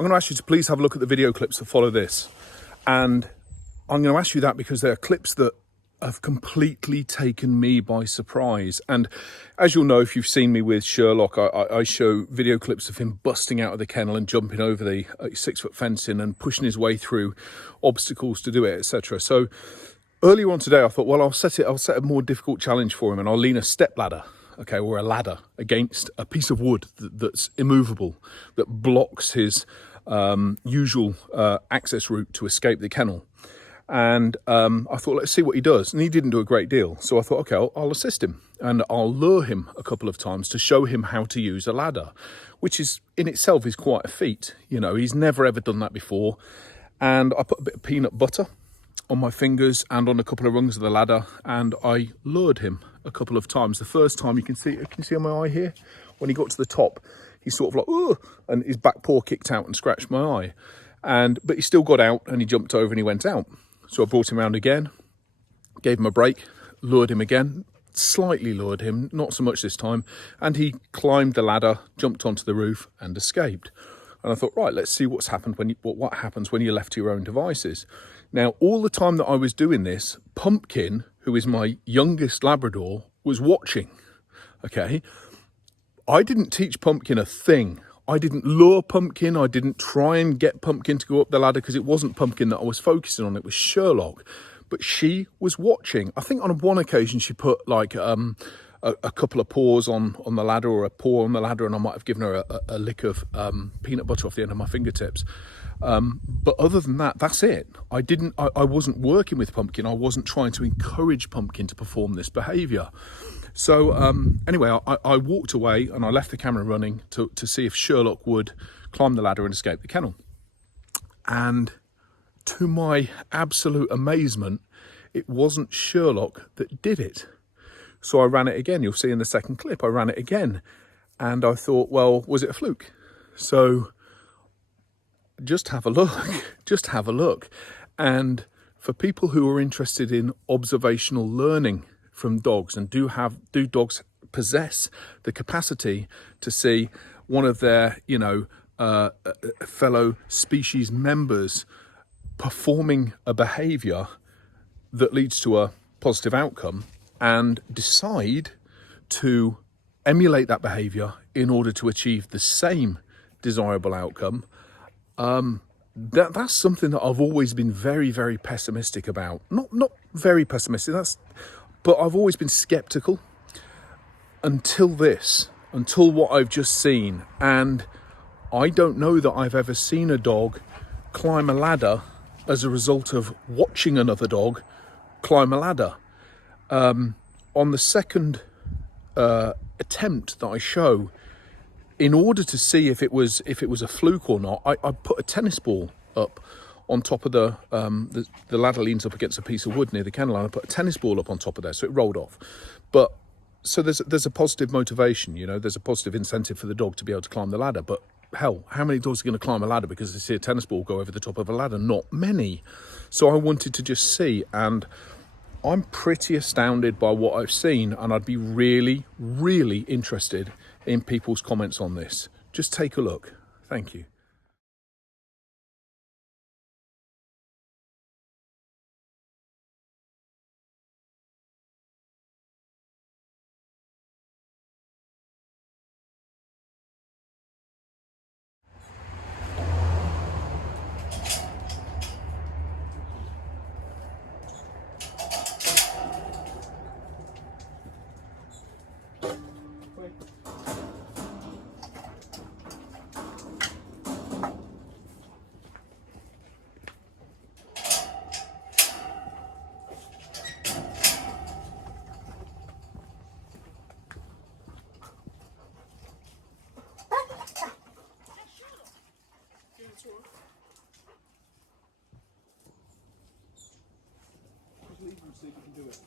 I'm going to ask you to please have a look at the video clips that follow this. And I'm going to ask you that because they're clips that have completely taken me by surprise. And as you'll know, if you've seen me with Sherlock, I show video clips of him busting out of the kennel and jumping over the 6-foot fencing and pushing his way through obstacles to do it, etc. So earlier on today, I thought, well, I'll set a more difficult challenge for him, and I'll lean a step ladder, okay, or a ladder against a piece of wood that's immovable, that blocks his usual access route to escape the kennel. And I thought, let's see what he does. And he didn't do a great deal. So I thought, okay, I'll assist him. And I'll lure him a couple of times to show him how to use a ladder, which is in itself is quite a feat. You know, he's never ever done that before. And I put a bit of peanut butter on my fingers and on a couple of rungs of the ladder. And I lured him a couple of times. The first time, you can see on my eye here, when he got to the top, he sort of like, oh, and his back paw kicked out and scratched my eye. But he still got out and he jumped over and he went out. So I brought him around again, gave him a break, lured him again, slightly lured him, not so much this time, and he climbed the ladder, jumped onto the roof and escaped. And I thought, right, let's see what happens when you're left to your own devices. Now, all the time that I was doing this, Pumpkin, who is my youngest Labrador, was watching, okay? I didn't teach Pumpkin a thing. I didn't lure Pumpkin. I didn't try and get Pumpkin to go up the ladder because it wasn't Pumpkin that I was focusing on. It was Sherlock. But she was watching. I think on one occasion she put like a couple of paws on the ladder, or a paw on the ladder, and I might have given her a lick of peanut butter off the end of my fingertips. But other than that, that's it. I wasn't working with Pumpkin. I wasn't trying to encourage Pumpkin to perform this behaviour. So anyway, I walked away and I left the camera running to see if Sherlock would climb the ladder and escape the kennel. And to my absolute amazement, it wasn't Sherlock that did it. So I ran it again. You'll see in the second clip, I ran it again. And I thought, well, was it a fluke? So just have a look, just have a look. And for people who are interested in observational learning from dogs, and do dogs possess the capacity to see one of their, fellow species members performing a behaviour that leads to a positive outcome, and decide to emulate that behaviour in order to achieve the same desirable outcome, that's something that I've always been very, very pessimistic about. Not very pessimistic, but I've always been skeptical until what I've just seen. And I don't know that I've ever seen a dog climb a ladder as a result of watching another dog climb a ladder. On the second attempt that I show, in order to see if it was a fluke or not, I put a tennis ball up on top of the ladder leans up against a piece of wood near the kennel, and I put a tennis ball up on top of there, so it rolled off. But so there's a positive motivation, there's a positive incentive for the dog to be able to climb the ladder. But hell, how many dogs are going to climb a ladder because they see a tennis ball go over the top of a ladder? Not many. So I wanted to just see, and I'm pretty astounded by what I've seen, and I'd be really, really interested in people's comments on this. Just take a look. Thank you. Leave and see if you can do it.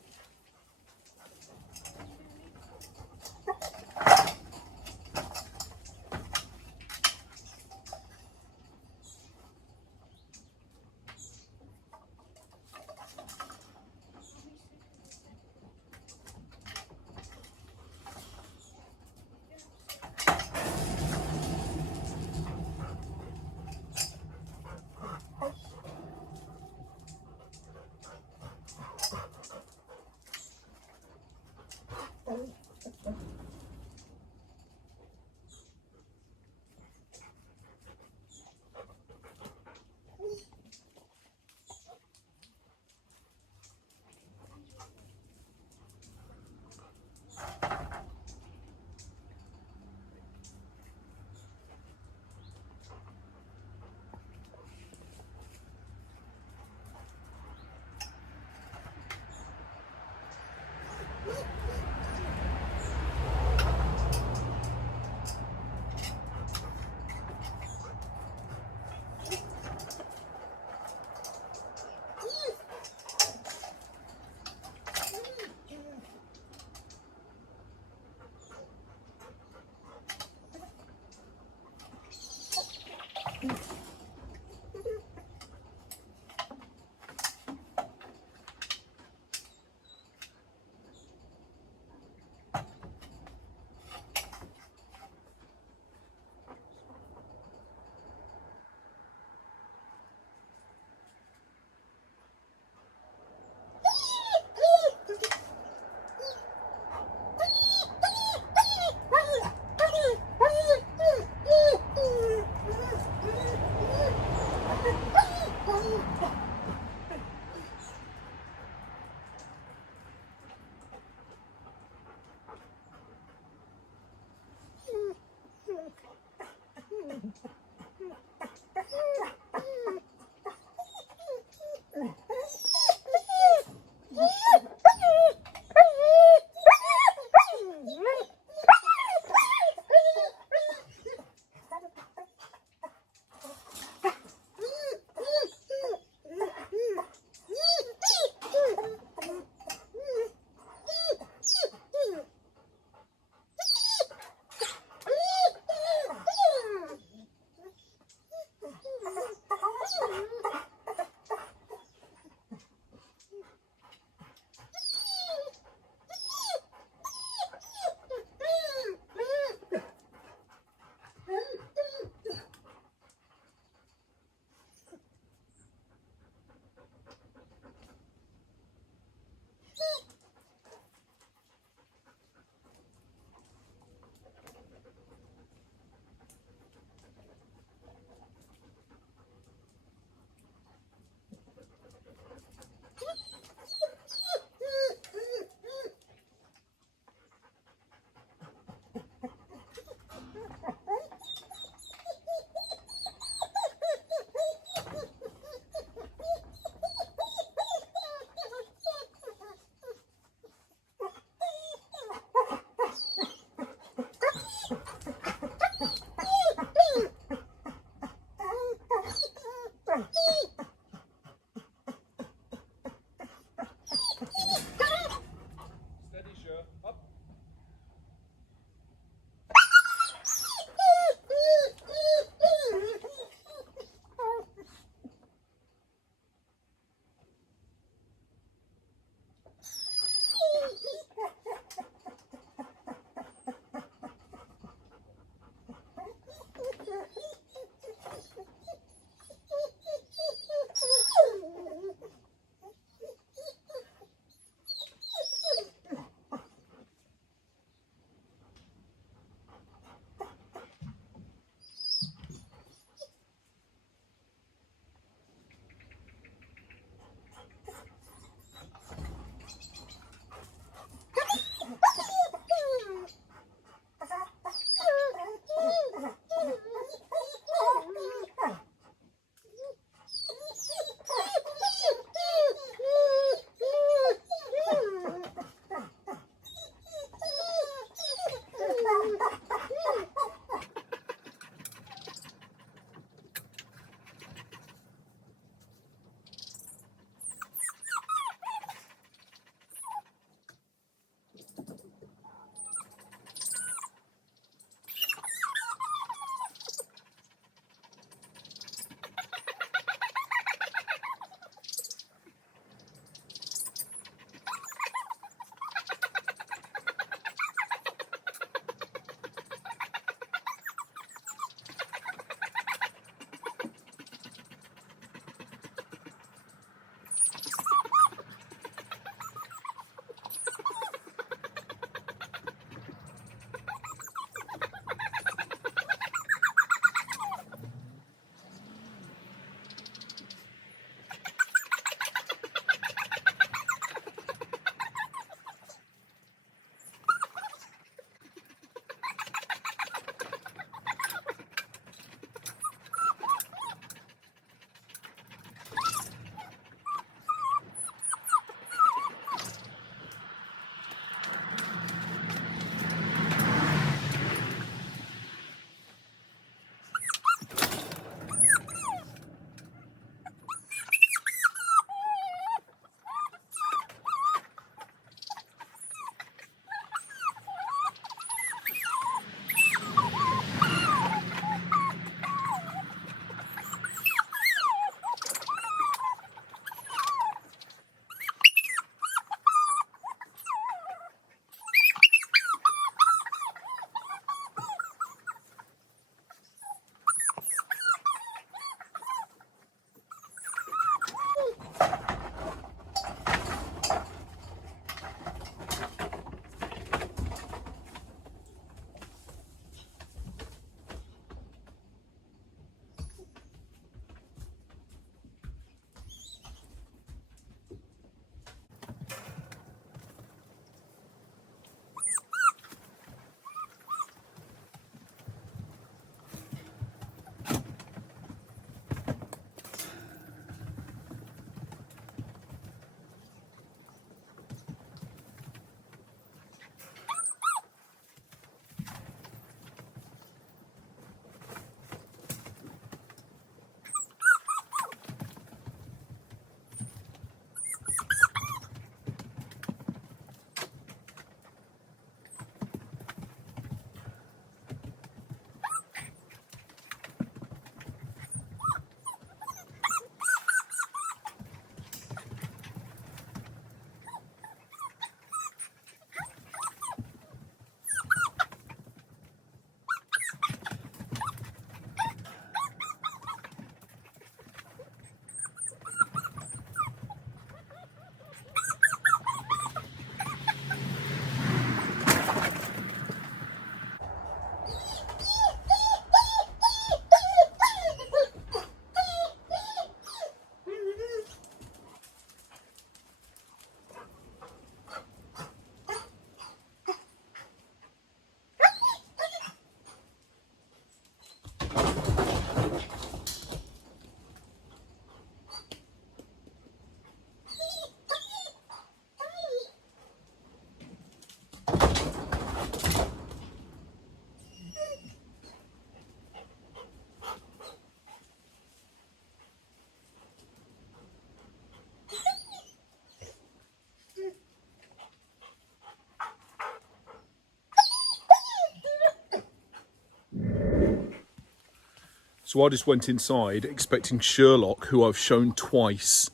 So I just went inside expecting Sherlock, who I've shown twice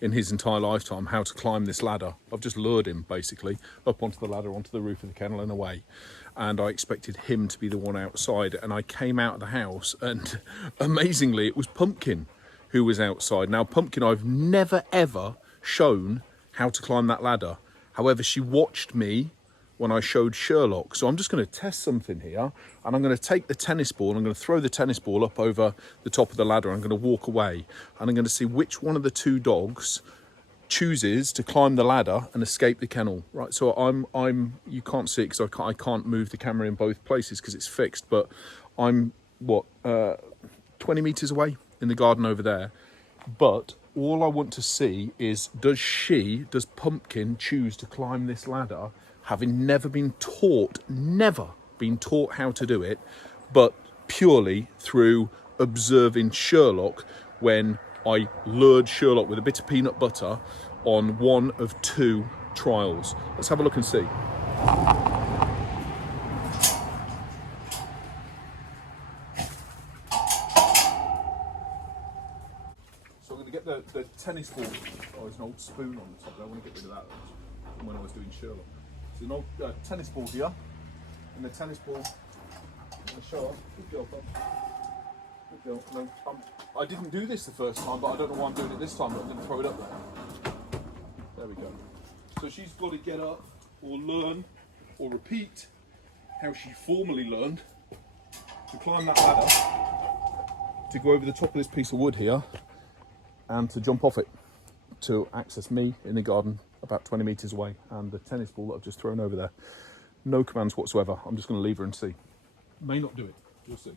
in his entire lifetime how to climb this ladder. I've just lured him basically up onto the ladder, onto the roof of the kennel and away. And I expected him to be the one outside. And I came out of the house and amazingly it was Pumpkin who was outside. Now Pumpkin, I've never ever shown how to climb that ladder. However, she watched me when I showed Sherlock. So I'm just going to test something here, and I'm going to take the tennis ball and I'm going to throw the tennis ball up over the top of the ladder. I'm going to walk away and I'm going to see which one of the two dogs chooses to climb the ladder and escape the kennel. Right, so you can't see it because I can't move the camera in both places because it's fixed, but I'm 20 meters away in the garden over there. But all I want to see is, does Pumpkin choose to climb this ladder, having never been taught how to do it, but purely through observing Sherlock when I lured Sherlock with a bit of peanut butter on one of 2 trials. Let's have a look and see. So I'm going to get the tennis ball. Oh, there's an old spoon on the top there. I want to get rid of that from when I was doing Sherlock. So an old tennis ball here, and the tennis ball, I'm going to show off. Good girl, Pump. Good girl. No, I didn't do this the first time, but I don't know why I'm doing it this time, but I'm going to throw it up there. There we go. So she's got to get up, or learn, or repeat how she formerly learned to climb that ladder, to go over the top of this piece of wood here, and to jump off it, to access me in the garden about 20 meters away, and the tennis ball that I've just thrown over there. No commands whatsoever. I'm just going to leave her and see. May not do it. We'll see.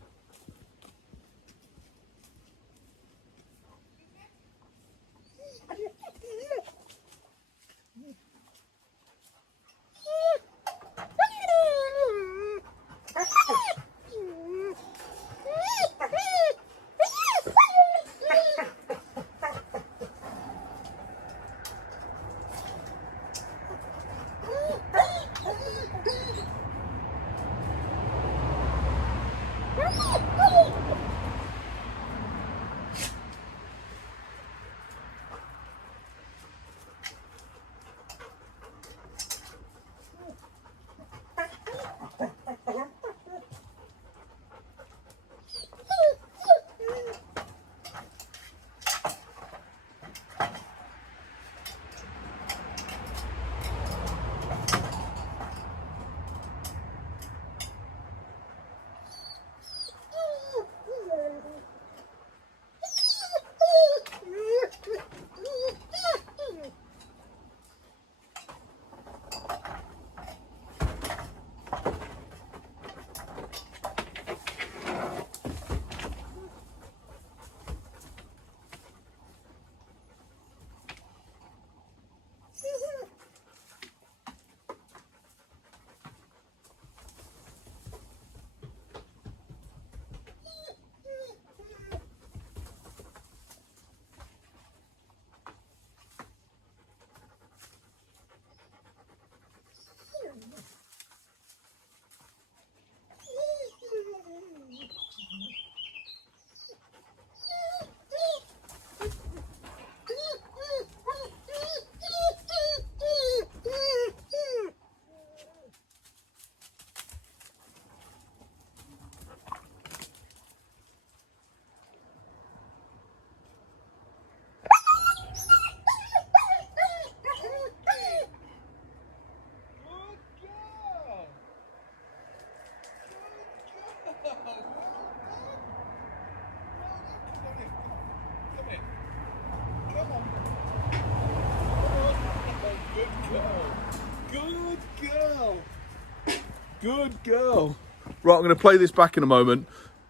Good girl. Right, I'm going to play this back in a moment,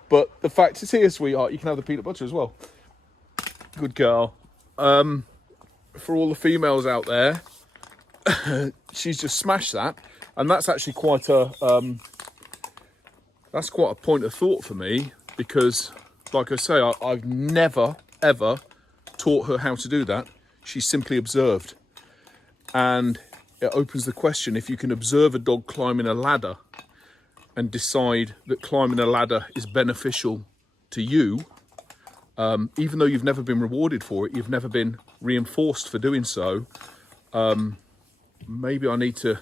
but the fact is here, sweetheart, you can have the peanut butter as well. Good girl. For all the females out there, she's just smashed that, and that's actually quite a point of thought for me, because, like I say, I've never ever taught her how to do that. She's simply observed, and it opens the question: if you can observe a dog climbing a ladder and decide that climbing a ladder is beneficial to you, even though you've never been rewarded for it, you've never been reinforced for doing so, maybe I need to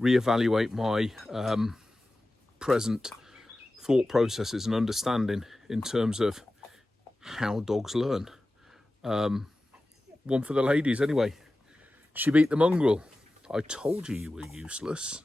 reevaluate my present thought processes and understanding in terms of how dogs learn. One for the ladies anyway. She beat the mongrel. I told you you were useless.